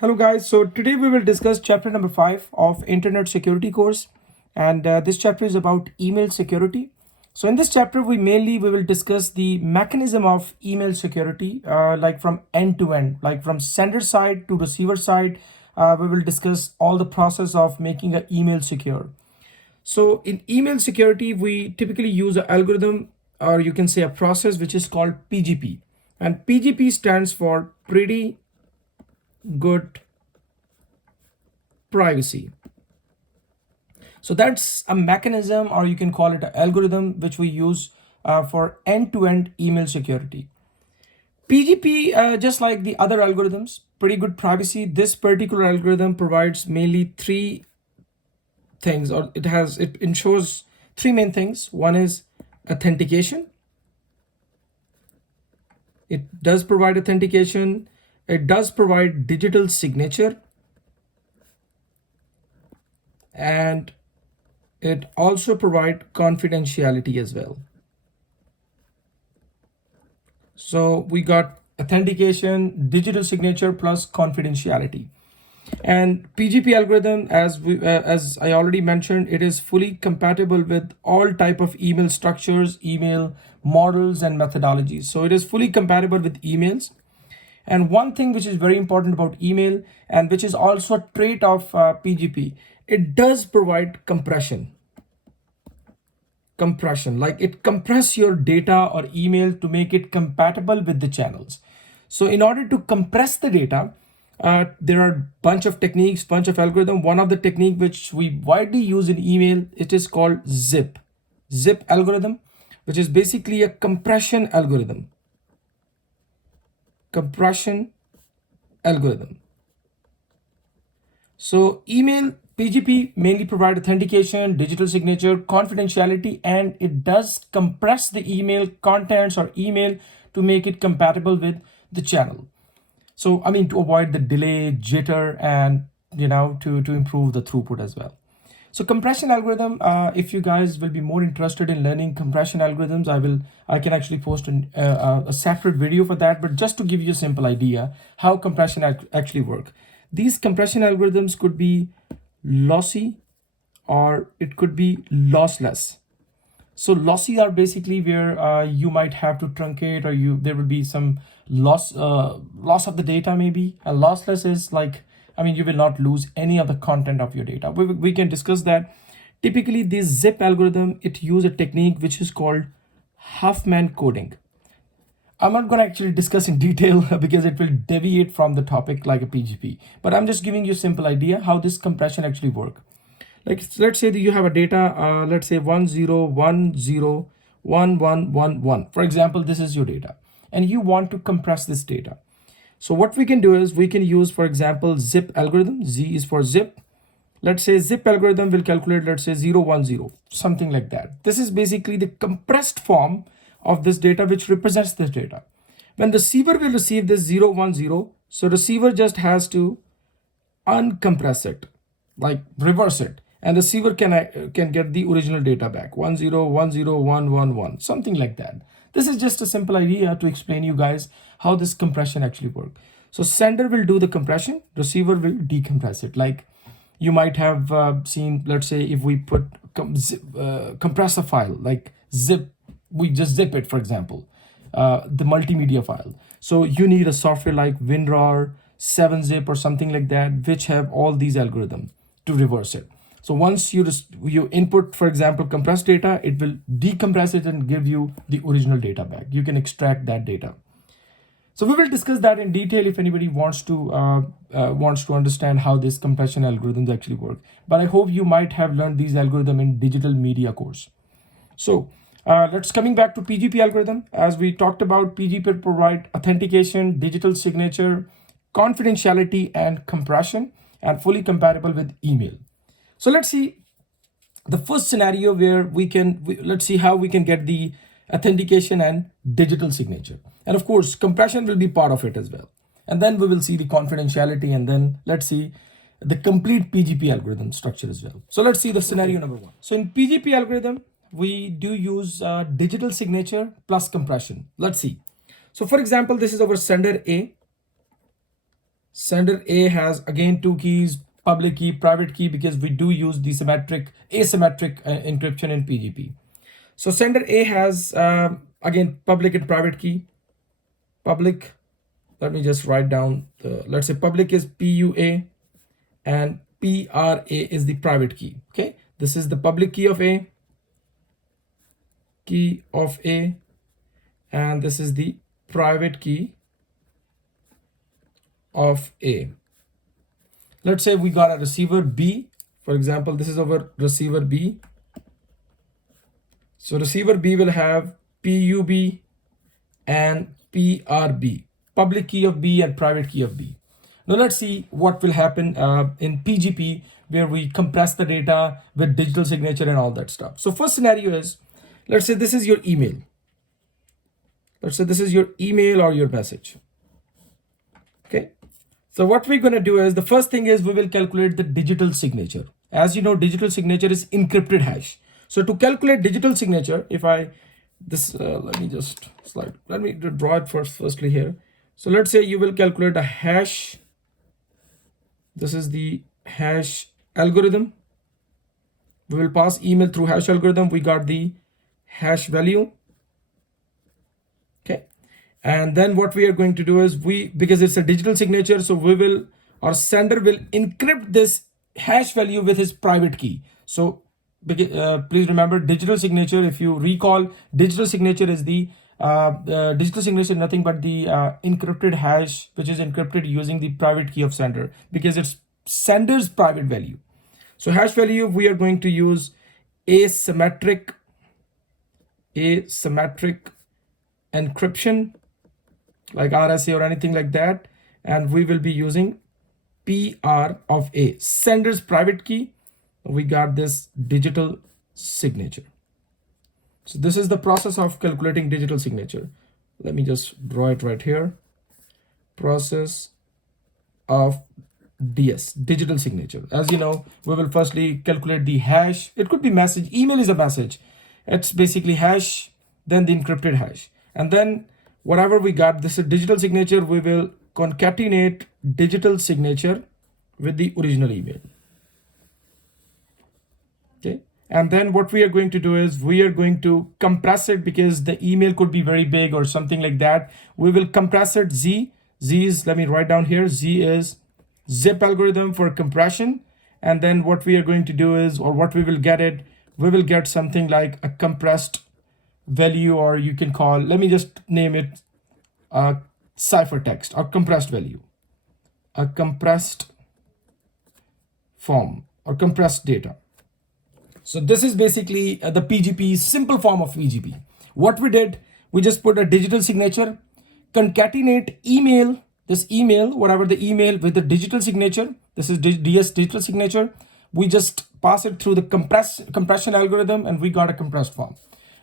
Hello guys, so today we will discuss chapter number 5 of internet security course, and this chapter is about email security. So in this chapter we will discuss the mechanism of email security, like from end to end, like from sender side to receiver side. We will discuss all the process of making an email secure. So in email security we typically use an algorithm, or you can say a process, which is called PGP, and PGP stands for pretty good privacy. So that's a mechanism, or you can call it an algorithm, which we use for end-to-end email security. PGP, just like the other algorithms, pretty good privacy. This particular algorithm provides mainly three things, or it ensures three main things. One is authentication. It does provide authentication. It does provide digital signature, and it also provides confidentiality as well. So we got authentication, digital signature plus confidentiality. And PGP algorithm, as I already mentioned, it is fully compatible with all type of email structures, email models and methodologies. So it is fully compatible with emails. And one thing which is very important about email, and which is also a trait of PGP, it does provide compression, like it compress your data or email to make it compatible with the channels. So in order to compress the data, there are bunch of techniques, bunch of algorithm. One of the technique which we widely use in email, it is called zip algorithm, which is basically a compression algorithm. So email PGP mainly provide authentication, digital signature, confidentiality, and it does compress the email contents or email to make it compatible with the channel. So I mean, to avoid the delay, jitter, and to improve the throughput as well. So compression algorithm, if you guys will be more interested in learning compression algorithms, I can actually post a separate video for that. But just to give you a simple idea how compression actually work, these compression algorithms could be lossy or it could be lossless. So lossy are basically where you might have to truncate, or there will be some loss of the data maybe. And lossless is like, I mean, you will not lose any of the content of your data. We can discuss that. Typically this zip algorithm, it use a technique which is called Huffman coding. I'm not going to actually discuss in detail because it will deviate from the topic like a PGP, but I'm just giving you a simple idea how this compression actually work. Like let's say that you have a data, let's say 10101111. For example, this is your data and you want to compress this data. So what we can do is we can use, for example, zip algorithm. Z is for zip. Let's say zip algorithm will calculate, let's say 010, something like that. This is basically the compressed form of this data which represents this data. When the receiver will receive this 010, so receiver just has to uncompress it, like reverse it, and the receiver can get the original data back, 10101111, something like that. This is just a simple idea to explain you guys how this compression actually works. So sender will do the compression, receiver will decompress it. Like you might have seen, let's say if we put compress a file like zip, we just zip it, for example, the multimedia file. So you need a software like WinRAR, 7-zip or something like that, which have all these algorithms to reverse it. So once you input, for example, compressed data, it will decompress it and give you the original data back. You can extract that data. So we will discuss that in detail if anybody wants to understand how this compression algorithms actually work. But I hope you might have learned these algorithms in digital media course. So let's coming back to PGP algorithm. As we talked about, PGP provide authentication, digital signature, confidentiality, and compression, and fully compatible with email. So let's see the first scenario where let's see how we can get the authentication and digital signature. And of course, compression will be part of it as well. And then we will see the confidentiality, and then let's see the complete PGP algorithm structure as well. So let's see the scenario number one. So in PGP algorithm, we do use digital signature plus compression. Let's see. So for example, this is our sender A. Sender A has again two keys, public key, private key, because we do use the asymmetric encryption in PGP. So sender A has again public and private key. Public, let me just write down the, let's say public is PUA and PRA is the private key. Okay, this is the public key of A, and this is the private key of A. Let's say we got a receiver B. For example, this is our receiver B. So receiver B will have PUB and PRB, public key of B and private key of B. Now let's see what will happen in PGP, where we compress the data with digital signature and all that stuff. So first scenario is, let's say this is your email. Let's say this is your email or your message. Okay. So what we're going to do is, the first thing is we will calculate the digital signature. As you know, digital signature is encrypted hash. So to calculate digital signature, if I, let me just slide, let me draw it firstly here. So let's say you will calculate a hash. This is the hash algorithm. We will pass email through hash algorithm. We got the hash value. Okay. And then what we are going to do is, because it's a digital signature, so our sender will encrypt this hash value with his private key. So please remember, digital signature, if you recall, digital signature is the digital signature, nothing but the encrypted hash, which is encrypted using the private key of sender, because it's sender's private value. So hash value, we are going to use asymmetric encryption, like RSA or anything like that, and we will be using PR of A, sender's private key. We got this digital signature. So this is the process of calculating digital signature. Let me just draw it right here. Process of DS, digital signature. As you know, we will firstly calculate the hash. It could be message. Email is a message. It's basically hash, then the encrypted hash. And then whatever we got, this is digital signature, we will concatenate digital signature with the original email. Okay. And then what we are going to do is, we are going to compress it, because the email could be very big or something like that. We will compress it. Z is, let me write down here, Z is zip algorithm for compression. And then what we are going to do is, or what we will get something like a compressed value, or you can call, let me just name it ciphertext or compressed value, a compressed form or compressed data. So this is basically the PGP, simple form of PGP. What we did, we just put a digital signature, concatenate email, this email, whatever the email, with the digital signature. This is DS, digital signature. We just pass it through the compression algorithm, and we got a compressed form.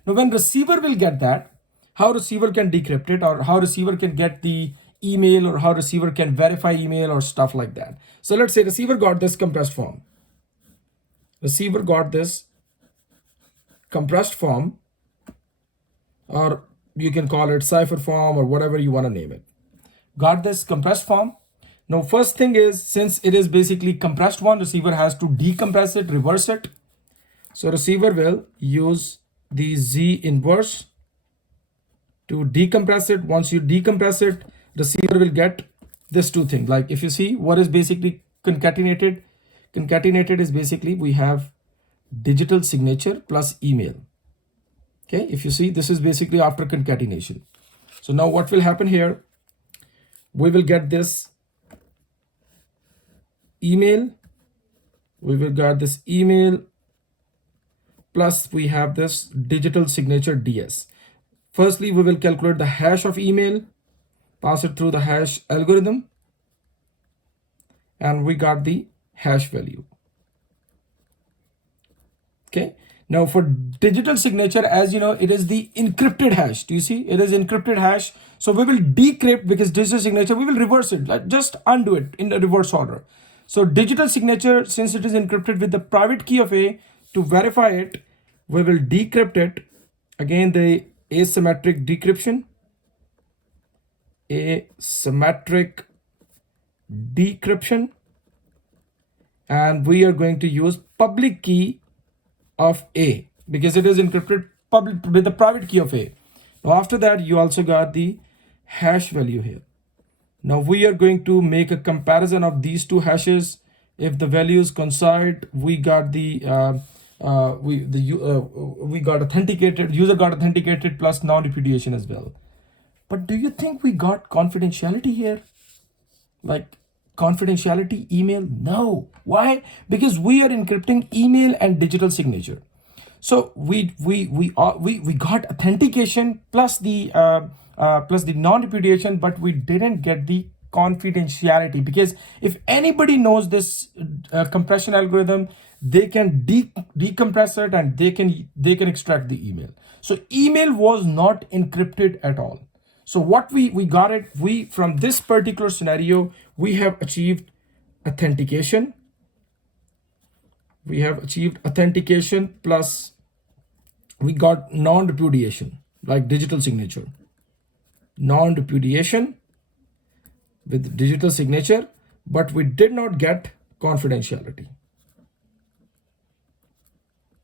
Now when receiver will get that, how receiver can decrypt it, or how receiver can get the email, or how receiver can verify email or stuff like that. So let's say receiver got this compressed form. Receiver got this compressed form, or you can call it cipher form or whatever you want to name it. Got this compressed form. Now first thing is, since it is basically compressed one, receiver has to decompress it, reverse it. So receiver will use the Z inverse to decompress it. Once you decompress it, receiver will get this two things. Like if you see what is basically concatenated is basically, we have digital signature plus email. Okay, if you see, this is basically after concatenation. So now what will happen here, we will get this email, plus we have this digital signature DS. Firstly, we will calculate the hash of email, pass it through the hash algorithm, and we got the hash value. Okay. Now for digital signature, as you know, it is the encrypted hash. Do you see? It is encrypted hash. So we will decrypt, because digital signature, we will reverse it. Like just undo it in the reverse order. So digital signature, since it is encrypted with the private key of A, to verify it, we will decrypt it. Again, the asymmetric decryption. Asymmetric decryption, and we are going to use public key of A because it is encrypted public with the private key of A. Now after that, you also got the hash value here. Now we are going to make a comparison of these two hashes. If the values coincide, we got the we got authenticated, user got authenticated plus non-repudiation as well. But do you think we got confidentiality here? Like confidentiality email? No. Why? Because we are encrypting email and digital signature. So we got authentication plus the non-repudiation, but we didn't get the confidentiality, because if anybody knows this compression algorithm, they can decompress it and they can extract the email. So email was not encrypted at all. So what we got it, we from this particular scenario, we have achieved authentication. We have achieved authentication plus we got non-repudiation, like digital signature. Non-repudiation with digital signature, but we did not get confidentiality.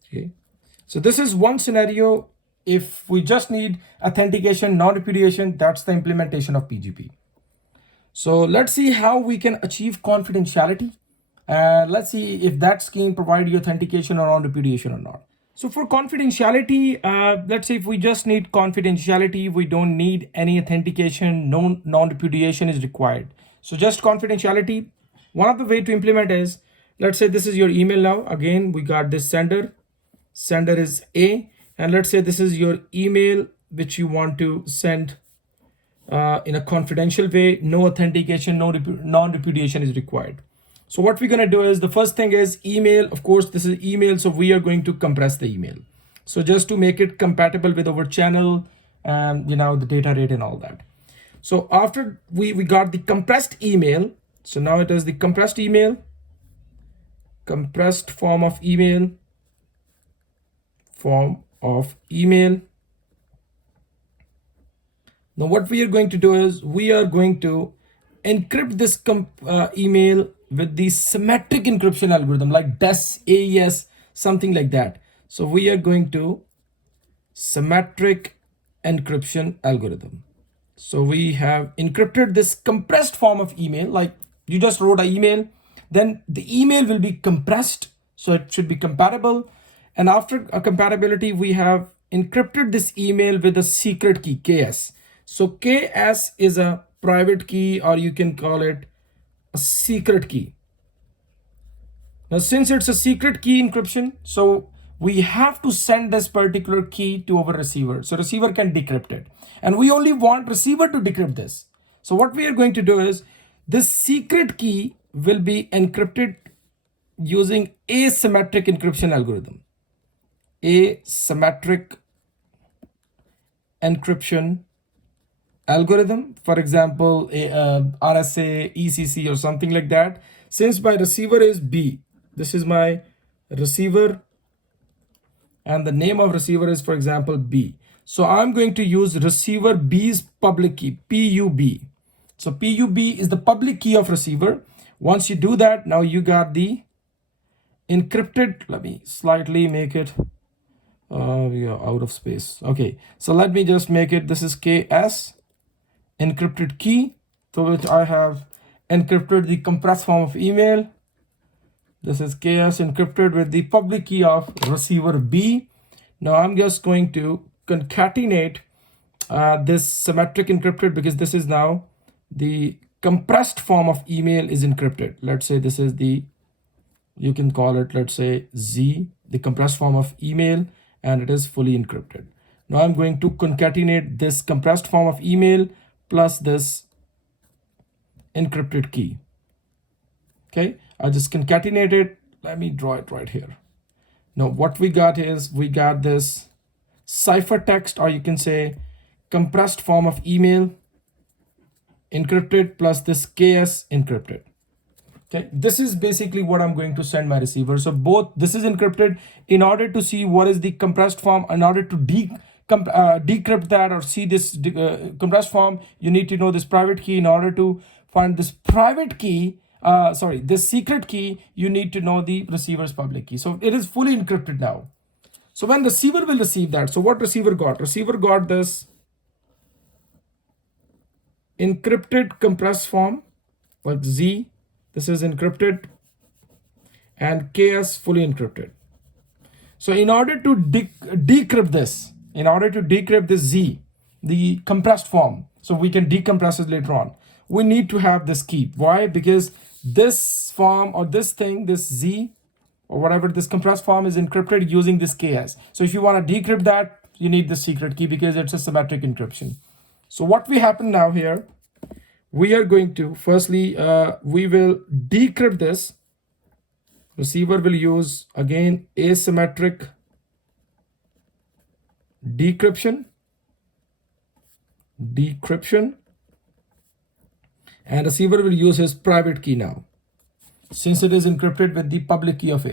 Okay, so this is one scenario. If we just need authentication, non-repudiation, that's the implementation of PGP. So let's see how we can achieve confidentiality. Let's see if that scheme provides you authentication or non-repudiation or not. So for confidentiality, let's say if we just need confidentiality, we don't need any authentication, no non-repudiation is required. So just confidentiality. One of the way to implement is, let's say this is your email now. Again, we got this sender is A, and let's say this is your email which you want to send in a confidential way. No authentication, no non-repudiation is required. So what we're going to do is, the first thing is email. Of course, this is email, so we are going to compress the email. So just to make it compatible with our channel and the data rate and all that. So after we got the compressed email, so now it is the compressed email, compressed form of email. Now what we are going to do is, we are going to encrypt this email with the symmetric encryption algorithm, like DES, AES, something like that. So we are going to symmetric encryption algorithm. So we have encrypted this compressed form of email, like you just wrote an email, then the email will be compressed, so it should be compatible. And after a compatibility, we have encrypted this email with a secret key, KS. So KS is a private key, or you can call it a secret key. Now, since it's a secret key encryption, so we have to send this particular key to our receiver, so receiver can decrypt it. And we only want receiver to decrypt this. So what we are going to do is, this secret key will be encrypted using asymmetric encryption algorithm. Asymmetric encryption algorithm, for example, RSA, ECC, or something like that. Since my receiver is B, this is my receiver, and the name of receiver is, for example, B. So I'm going to use receiver B's public key, PUB. So PUB is the public key of receiver. Once you do that, now you got the encrypted. Let me slightly make it. We are out of space. Okay, so let me just make it. This is KS encrypted key, to which I have encrypted the compressed form of email. This is KS encrypted with the public key of receiver B. Now I'm just going to concatenate this symmetric encrypted, because this is now the compressed form of email is encrypted. Let's say this is the, you can call it, let's say Z, the compressed form of email, and it is fully encrypted. Now I'm going to concatenate this compressed form of email plus this encrypted key. Okay, I just concatenate it. Let me draw it right here. Now what we got is, we got this ciphertext, or you can say compressed form of email encrypted plus this KS encrypted. Okay, this is basically what I'm going to send my receiver. So both, this is encrypted. In order to see what is the compressed form, in order to decrypt that or see this compressed form, you need to know this private key. In order to find this private key, sorry, this secret key, you need to know the receiver's public key. So it is fully encrypted now. So when receiver will receive that, so what receiver got? Receiver got this encrypted compressed form like Z. This is encrypted and KS fully encrypted. So in order to decrypt this, in order to decrypt this Z, the compressed form, so we can decompress it later on, we need to have this key. Why? Because this form or this thing, this Z or whatever, this compressed form is encrypted using this KS. So if you want to decrypt that, you need the secret key because it's a symmetric encryption. So what will happen now here, we are going to, firstly, we will decrypt this. Receiver will use, again, asymmetric decryption, and receiver will use his private key now, since it is encrypted with the public key of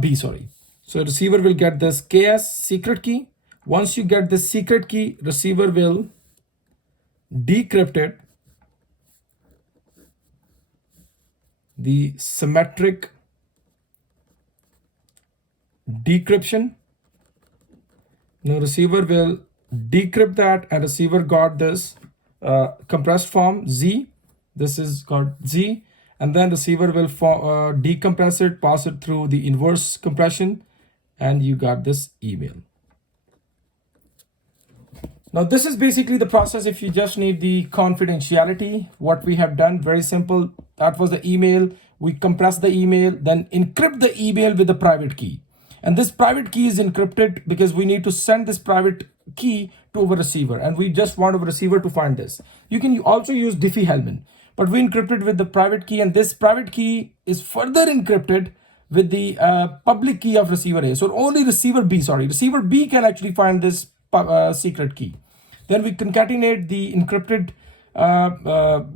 B, sorry. So receiver will get this KS secret key. Once you get this secret key, receiver will decrypt it, the symmetric decryption. Now receiver will decrypt that, and receiver got this compressed form Z. This is called Z, and then receiver will decompress it, pass it through the inverse compression, and you got this email. Now this is basically the process. If you just need the confidentiality, what we have done, very simple. That was the email. We compress the email, then encrypt the email with the private key. And this private key is encrypted because we need to send this private key to our receiver, and we just want our receiver to find this. You can also use Diffie-Hellman, but we encrypted with the private key, and this private key is further encrypted with the public key of receiver A. So only receiver B can actually find this secret key. Then we concatenate the encrypted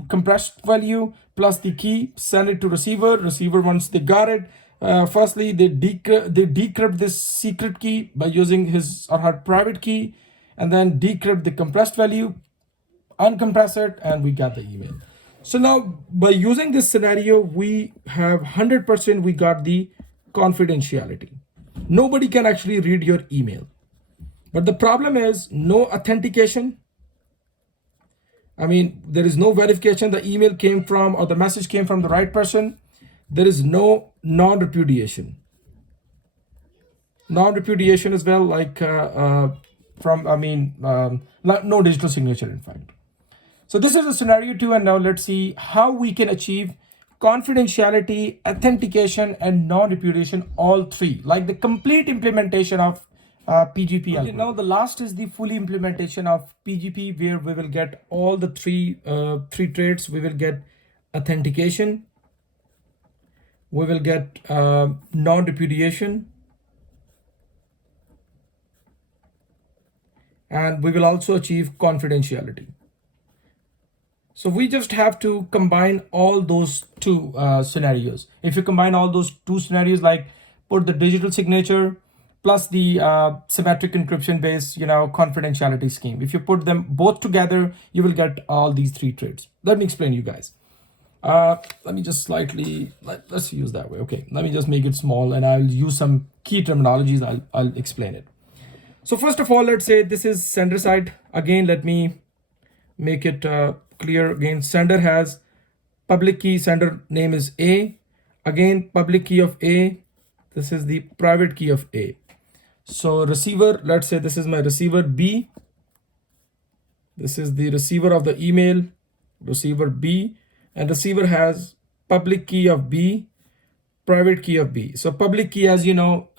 compressed value plus the key, send it to receiver. Receiver, once they got it, firstly they decrypt this secret key by using his or her private key, and then decrypt the compressed value, uncompress it, and we got the email. So now by using this scenario, we have 100%, we got the confidentiality. Nobody can actually read your email. But the problem is no authentication. I mean, there is no verification the email came from or the message came from the right person. There is no non-repudiation. Non-repudiation as well, like no digital signature, in fact. So this is a scenario 2, and now let's see how we can achieve confidentiality, authentication, and non-repudiation, all three, like the complete implementation of PGP. Okay, now the last is the fully implementation of PGP, where we will get all the three traits. We will get authentication, we will get non-repudiation, and we will also achieve confidentiality. So we just have to combine all those two scenarios. If you combine all those two scenarios, like put the digital signature plus the symmetric encryption based, confidentiality scheme. If you put them both together, you will get all these three traits. Let me explain you guys. Let me just slightly, let's use that way. Okay, let me just make it small, and I'll use some key terminologies. I'll explain it. So first of all, let's say this is sender side. Again, let me make it clear. Again, sender has public key, sender name is A. Again, public key of A. This is the private key of A. So receiver, let's say this is my receiver B. This is the receiver of the email, receiver B, and receiver has public key of B, private key of B. So public key, as you know,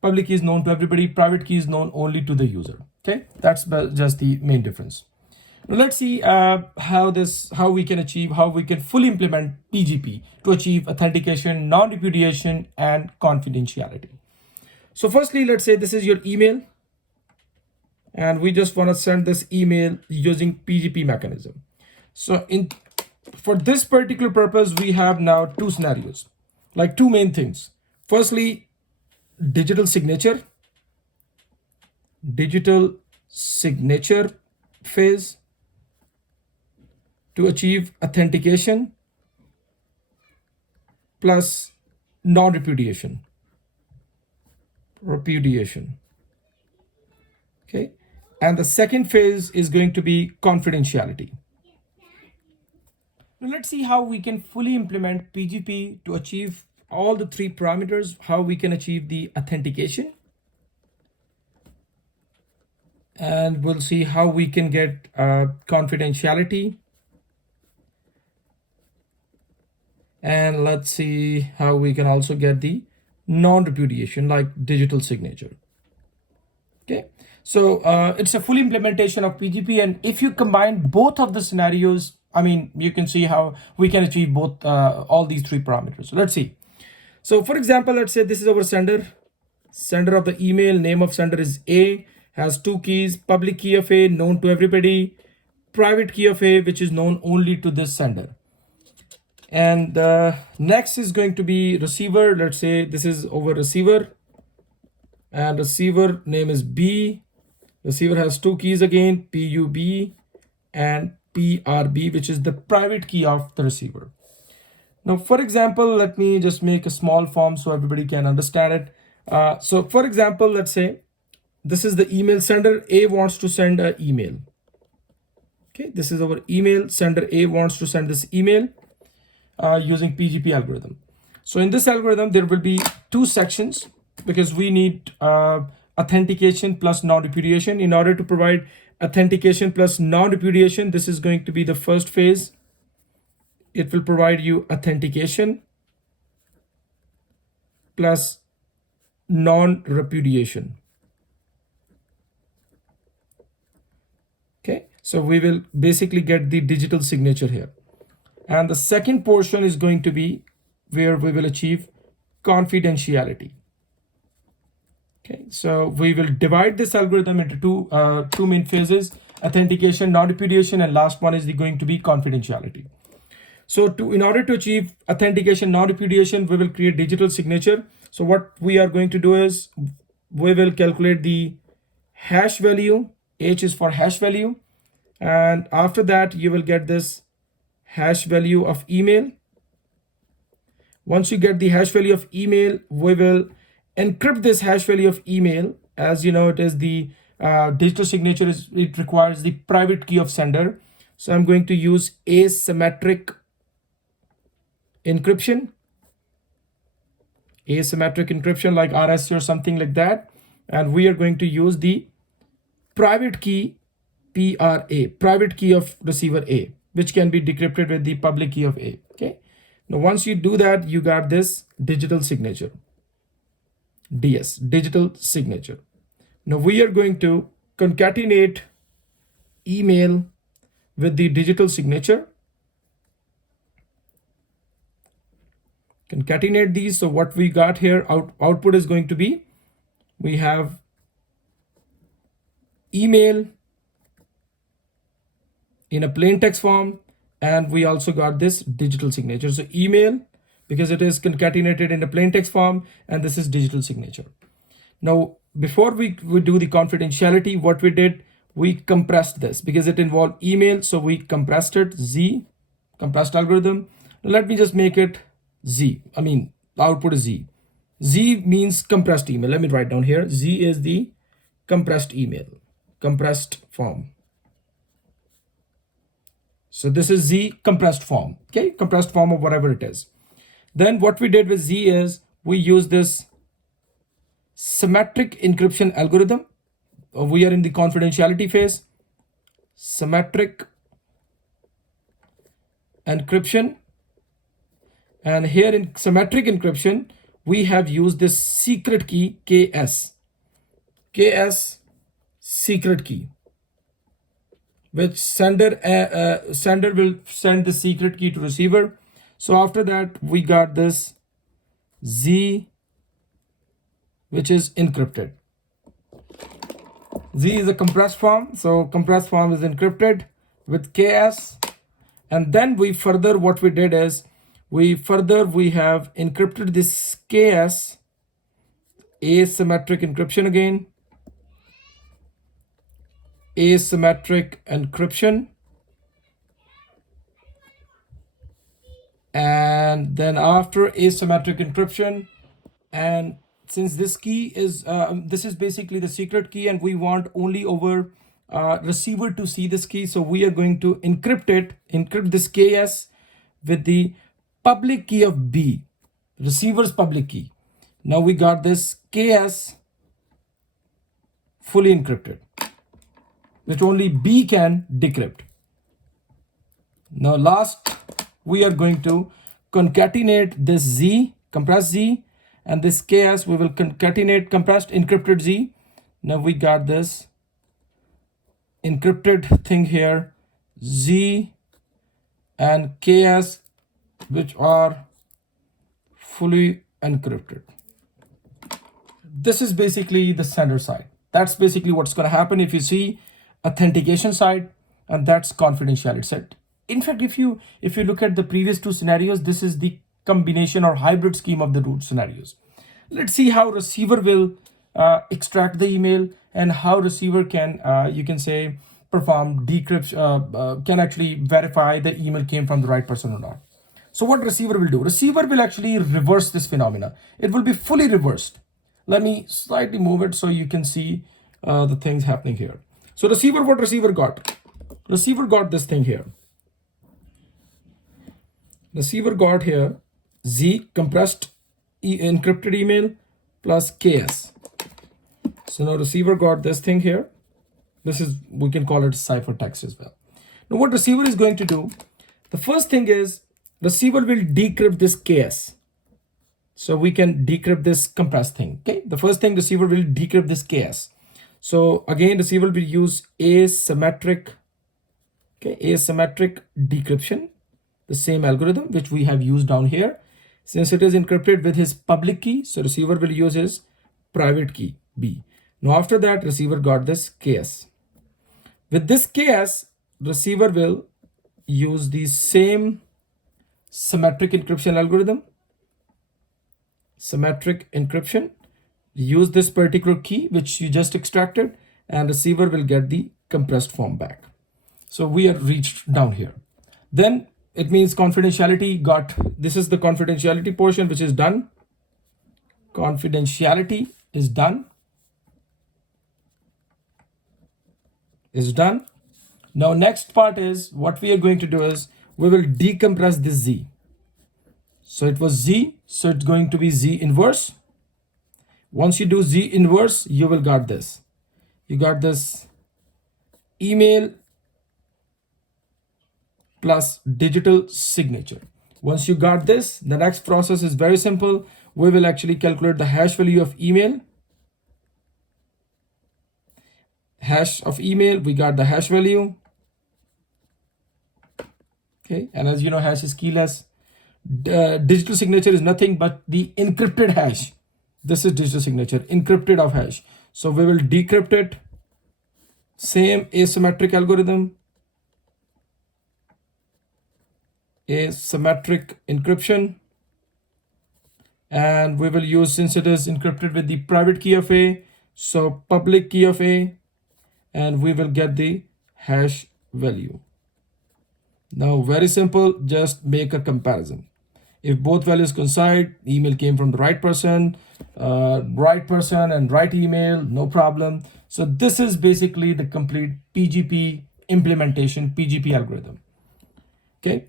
public key is known to everybody, private key is known only to the user. Okay, that's just the main difference. Now let's see how we can fully implement PGP to achieve authentication, non-repudiation, and confidentiality. So firstly, let's say this is your email, and we just want to send this email using PGP mechanism. So for this particular purpose, we have now two scenarios, like two main things. Firstly, digital signature phase to achieve authentication plus non-repudiation. Okay, and the second phase is going to be confidentiality. Now let's see how we can fully implement PGP to achieve all the three parameters, how we can achieve the authentication, and we'll see how we can get confidentiality, and let's see how we can also get the non-repudiation like digital signature. Okay, so it's a full implementation of PGP, and if you combine both of the scenarios, I mean, you can see how we can achieve both all these three parameters. So let's see. So for example, let's say this is our sender of the email, name of sender is A, has two keys, public key of A known to everybody, private key of A which is known only to this sender. And next is going to be receiver. Let's say this is our receiver, and receiver name is B. Receiver has two keys again, PUB and PRB, which is the private key of the receiver. Now, for example, let me just make a small form so everybody can understand it. So for example, let's say this is the email sender. A wants to send an email. Okay, this is our email. Sender A wants to send this email using PGP algorithm. So in this algorithm, there will be two sections because we need authentication plus non-repudiation. In order to provide authentication plus non-repudiation, this is going to be the first phase. It will provide you authentication plus non-repudiation. Okay, so we will basically get the digital signature here. And the second portion is going to be where we will achieve confidentiality. Okay, so we will divide this algorithm into two main phases: authentication, non-repudiation, and last one is going to be confidentiality. So in order to achieve authentication, non-repudiation, we will create digital signature. So what we are going to do is we will calculate the hash value. H is for hash value. And after that, you will get this hash value of email. Once you get the hash value of email, we will encrypt this hash value of email. As you know, it is the digital signature, it requires the private key of sender. So I'm going to use asymmetric encryption. Asymmetric encryption like RSA or something like that. And we are going to use the private key PRA, private key of receiver A, which can be decrypted with the public key of A. Okay. Now, once you do that, you got this digital signature. DS, digital signature. Now we are going to concatenate email with the digital signature. Concatenate these. So what we got here, output is going to be, we have email in a plain text form, and we also got this digital signature. So email, because it is concatenated in a plain text form, and this is digital signature. Now, before we do the confidentiality, what we did, we compressed this because it involved email. So we compressed it, Z, compressed algorithm. Now let me just make it Z. I mean, the output is Z. Z means compressed email. Let me write down here. Z is the compressed email, compressed form. So this is Z compressed form, okay? Compressed form of whatever it is. Then what we did with Z is we use this symmetric encryption algorithm. We are in the confidentiality phase. Symmetric encryption. And here in symmetric encryption, we have used this secret key KS. KS secret key, which sender will send the secret key to receiver. So after that, we got this Z, which is encrypted. Z is a compressed form. So compressed form is encrypted with KS. And then we further, what we did is we have encrypted this KS, asymmetric encryption again, asymmetric encryption. And then after asymmetric encryption, and since this key is this is basically the secret key and we want only over receiver to see this key, so we are going to encrypt this ks with the public key of b, receiver's public key. Now we got this ks fully encrypted, which only b can decrypt. Now last, we are going to concatenate this z, compressed z, and this ks we will concatenate compressed encrypted z. Now we got this encrypted thing here, z and ks, which are fully encrypted. This is basically the sender side. That's basically what's going to happen if you see authentication side, and that's confidentiality side. In fact, if you look at the previous two scenarios, this is the combination or hybrid scheme of the two scenarios. Let's see how receiver will extract the email and how receiver can you can say perform decryption, can actually verify the email came from the right person or not. So what receiver will do? Receiver will actually reverse this phenomena. It will be fully reversed. Let me slightly move it so you can see the things happening here. So receiver, what receiver got? Receiver got this thing here. Receiver got here Z compressed encrypted email plus KS. So now receiver got this thing here. This is, we can call it ciphertext as well. Now what receiver is going to do, the first thing is receiver will decrypt this KS. So we can decrypt this compressed thing. Okay, the first thing, receiver will decrypt this KS. So again, receiver will use asymmetric, okay, asymmetric decryption, the same algorithm which we have used down here. Since it is encrypted with his public key, so receiver will use his private key B. Now after that, receiver got this KS. With this KS, receiver will use the same symmetric encryption algorithm. Symmetric encryption, use this particular key which you just extracted, and receiver will get the compressed form back. So we are reached down here. Then it means confidentiality got, this is the confidentiality portion which is done. Confidentiality is done. Now next part is, what we are going to do is we will decompress this Z. So it was Z, so it's going to be Z inverse. Once you do Z inverse, you will got this. You got this email plus digital signature. Once you got this, the next process is very simple. We will actually calculate the hash value of email. Hash of email, we got the hash value. Okay, and as you know, hash is keyless. Digital signature is nothing but the encrypted hash. This is digital signature, encrypted of hash. So we will decrypt it. Same asymmetric algorithm. Asymmetric encryption. And we will use, since it is encrypted with the private key of A, so public key of A, and we will get the hash value. Now, very simple, just make a comparison. If both values coincide, email came from the right person and right email, no problem. So this is basically the complete PGP implementation, PGP algorithm. Okay.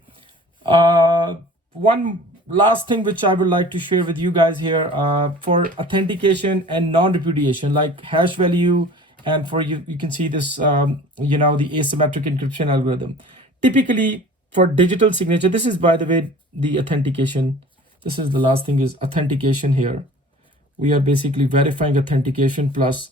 One last thing which I would like to share with you guys here for authentication and non-repudiation, like hash value, and for you can see this, you know, the asymmetric encryption algorithm. Typically for digital signature, this is, by the way, the authentication. This is the last thing, is authentication here. We are basically verifying authentication plus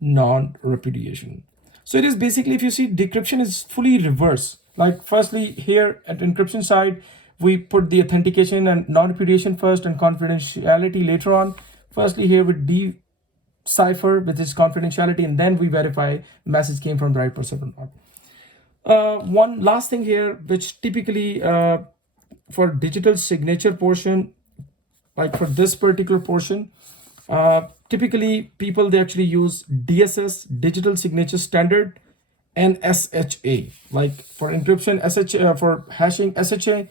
non-repudiation. So it is basically, if you see, decryption is fully reverse. Like firstly here at encryption side, we put the authentication and non-repudiation first and confidentiality later on. Firstly here with decipher with its confidentiality, and then we verify message came from the right person or not. One last thing here, which typically for digital signature portion, like for this particular portion, typically people, they actually use DSS, digital signature standard, and SHA. Like for encryption, SHA, for hashing, SHA,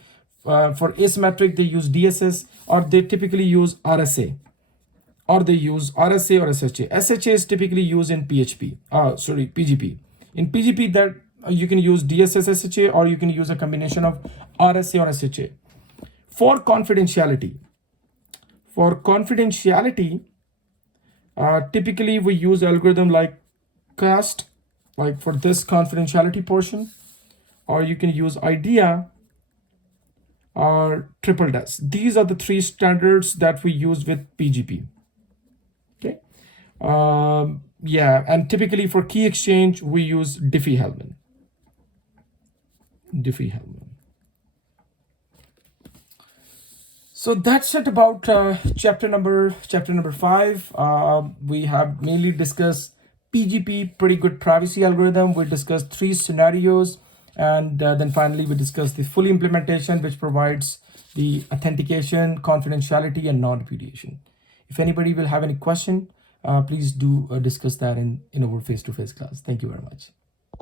for asymmetric, they use DSS, or they typically use RSA, or they use RSA or SHA. SHA is typically used in PGP. In PGP, that you can use DSS SHA, or you can use a combination of RSA or SHA. For confidentiality, typically we use algorithm like CAST, like for this confidentiality portion, or you can use IDEA or triple DES. These are the three standards that we use with PGP. Okay. Yeah, and typically for key exchange, we use Diffie-Hellman. So that's it about chapter number 5. We have mainly discussed PGP, pretty good privacy algorithm. We discussed 3 scenarios, and then finally we discussed the full implementation, which provides the authentication, confidentiality, and non-repudiation. If anybody will have any question, please do discuss that in our face-to-face class. Thank you very much.